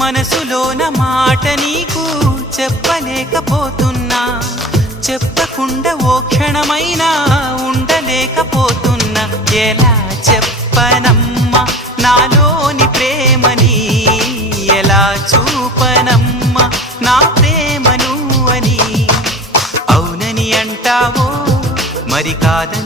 మనసులోన మాట నీకు చెప్పలేకపోతున్నా, చెప్పకుండా ఓ క్షణమైనా ఉండలేకపోతున్నా. ఎలా చెప్పనమ్మా నాలోని ప్రేమని, ఎలా చూపనమ్మా నా ప్రేమను అని. అవునని అంటావో మరి కాదని